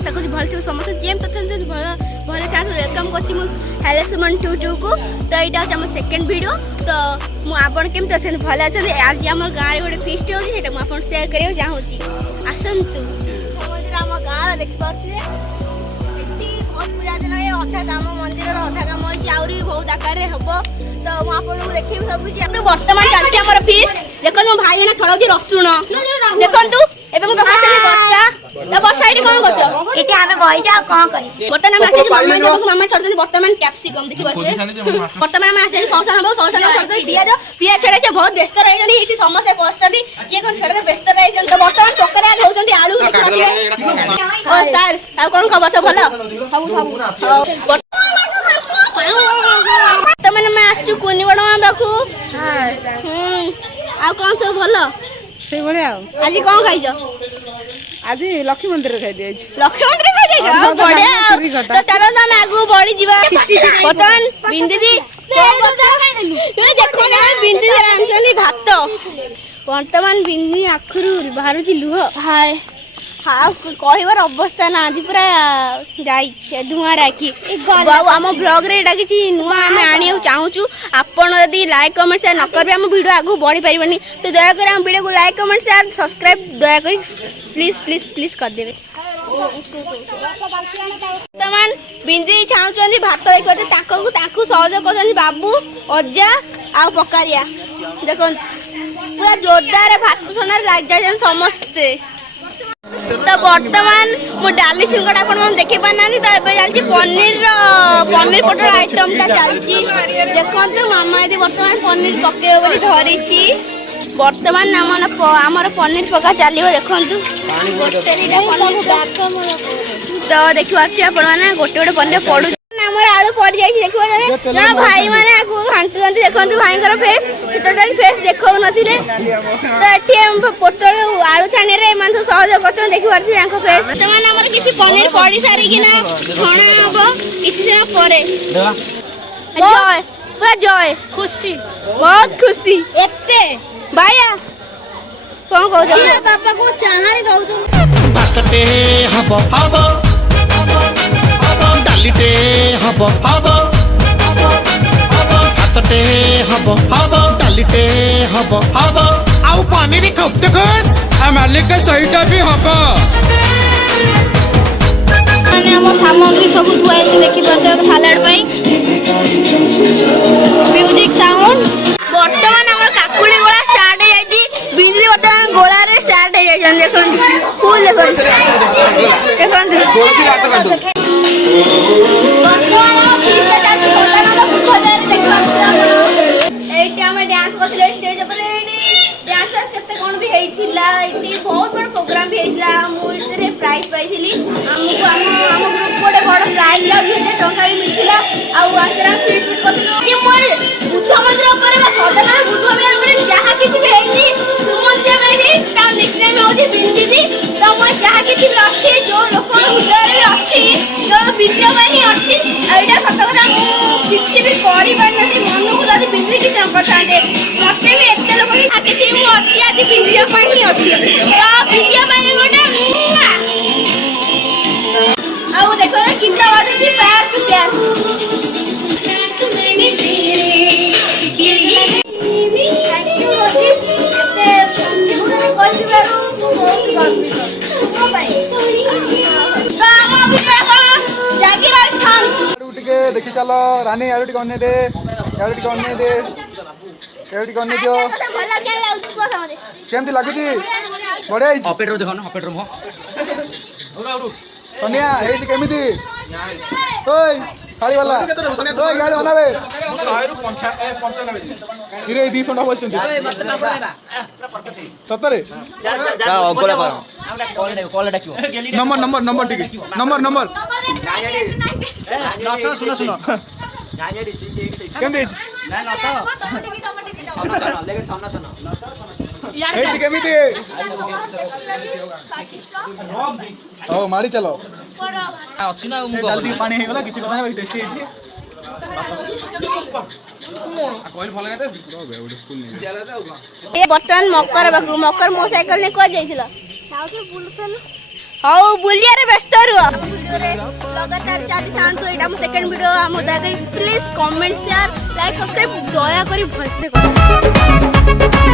आशा करूँ भल थी समस्त जेम्स अच्छे भल भले चाहूँ वेलकम कर हेलो सुमन 22 को। तो यहाँ हूँ आम सेकेंड वीडियो। तो मुझे केमती अच्छे भले अच्छे आज आम गाँव में गोटे फिस्ट होती है मुझे सेयार करने चाहूँगी आसतु आम गाँव देखिपे बहुत पूजा दिन अधा काम मंदिर अधा काम अच्छी आहरी बहुत आकार हम तो मुझे देखी सब किसी बर्तमान चलती आम फिस्ट देखो मो भाई मैंने छड़ा रसुण देखु एवं वर्षा तो वर्षा ये कौन कर ये आम बही जा कौन कर बर्तमान मामा छड़ी बर्तमान कैप्सिकम देखिए बर्तमान आम आस सौसा हम सौसा छड़ी पिज पिज छड़े बहुत व्यस्त रही समस्ते पहुंचती किए कौन छड़े व्यस्त रही तो बर्तमान टोकरे रोच आलू सार कौन खबर सब भल सब बर्तमान मैं आसु कुनी बड़ माँ पाखु आ कौन सब भल से भाई आज कौन खाइज आज लक्ष्मी मंदिर खाई दिए लक्ष्मी मंदिर खाई जाइछ बढ़िया तो चलो हम आगु बढ़ी जीवा बर्तमान बिंदी दी देखो ना बिंदी दी रांचनी भात बर्तमान बिंदी आखरु बाहर लुह हाय हाँ कहबार अवस्था ना आज पूरा जाइए धुआं राखी आम ब्लॉग रे एटा किसी नुआ आम आने चाहूँ आपन यदि लाइक कमेंट शेयर न करेंगे आम वीडियो आगू बढ़ी पारे तो दयाकोरी आम वीडियो को लाइक कमेंट शेयर सब्सक्राइब दयाकोरी प्लीज प्लीज प्लीज करदेवे। बर्तमान बिंदी चाहूँ भात देखते सहयोग कर बाबू अजा आ पकारिया देखो पूरा जोरदार भात छणार लग जाए समस्ते। तो बर्तमान मो डाली सिंगड़ा अपन देखि पाना तो एबे चलची पनीर पटर आइटम ता चलची देखंतु मामा यदि बर्तमान पनीर पके बोली धरिची बर्तमान आमर पनीर पका चलियो देखंतु गोटेरीटा पनीर तो देखि पाछी अपन माने गोटे गोटे पनीर पडु आमर आलू पड़ जाई देखिबो ना भाई माने आगु घांटुंत देखंतु भाईकर फेस टोटल फेस देखौ नथिले तो एठी हम पोटल आलू छाने रे मान सहयोग करछन देखि पाछी आंखो फेस वर्तमान हमर किछि पनीर पड़ी सारी किना छणा हबो किछि समय परे जय पूरा जय खुशी बहुत खुशी एते भाईया कोन कहू छ बाबा को चाहानी दउ छ भातटे हबो हबो डालीटे हबो हबो भातटे हबो हबो डालीटे हबो हबो आउ पनीर खूब खुश आ मालिक सहीटा भी हबो माने हम सामग्री सब थुआई छी देखि पाते सलाड पई म्यूजिक साउंड बर्तमान हमर काकुड़ी गोला स्टार्ट हो जाई बिजली बर्तमान गोला रे स्टार्ट हो जाई देखन फुल देखन देखन बर्तमान फिर से जाती होता ना तो देखबा एटी हम डांस करथले स्टेज पर डांसर्स केते कोन भी हेइथिला एटी बहुत बड़ प्रोग्राम भी हेइथिला मु इतरे प्राइज पाइथिली हमको हम ग्रुप कोडे बड़ प्राइज ला 2000 टका भी मिलथिला आ आसरा फिट फिट करथलो कि मोर बुद्ध मंदिर पर बा सदना बुद्ध बिहार पर जहां किछि भी हेइछि सुमन दे मेरी ता निकने में होजी बिंदी दी तो म जहां किछि अछि जो लोक हृदय रे अछि जो विद्या मानी अछि एटा सत କଥା किछि भी करि पारनति मन को जदी बिंदी की चंपतांडे मते भी एते लोक कि किछि मु अछि आदि बिंदिया पानी अछि तो बिंदिया पानी गोटे आउ देखो किंता बाजू छी पैर टू पैर थैंक यू रोजी एते जीवन कोइ बारू बहुत गर्व ओ भाई तो हम अभी जागी रही थान टिके देखि चलो रानी आरो टिके अन्ने दे आरो टिके अन्ने दे आरो टिके अन्ने दियो भला के लागु को समझे केमति लागु छी बढिया आइछ ऑपरेटर देखो ना ऑपरेटर मो सोनिया हेछि केमिति ओय खाली वाला ओय गाड़ी बनाबे 100 रु 5 गाड़ी इरे 200 टा पछंती सतरे जा गोला पर कॉल डाकियो नंबर टिके नंबर नाच सुनो जानिया सी केमति ना नाच लेकिन छन्ना हेछि केमिति ओ मारी चलो अछि ना मु जल्दी पानी हे गला किछि कथा टेस्ट हेछि कोइल भल गाते फुल नहीं ए बर्तमान मकर बाकू मकर मोटरसाइकिल ने को जाइथिला साउथ बुलसन ହଉ ବୁଲିବାରେ ବ୍ୟସ୍ତ ରୁହ। ଭିଡ଼ିଓରେ ଲଗାତାର ଚାଲି ଥାଆନ୍ତୁ। ଏଇଟା ଆମ ସେକେଣ୍ଡ ଭିଡ଼ିଓ। ଆମ ଦୟାକରି please comment share like subscribe ଦୟାକରି ଭଲସେ କର।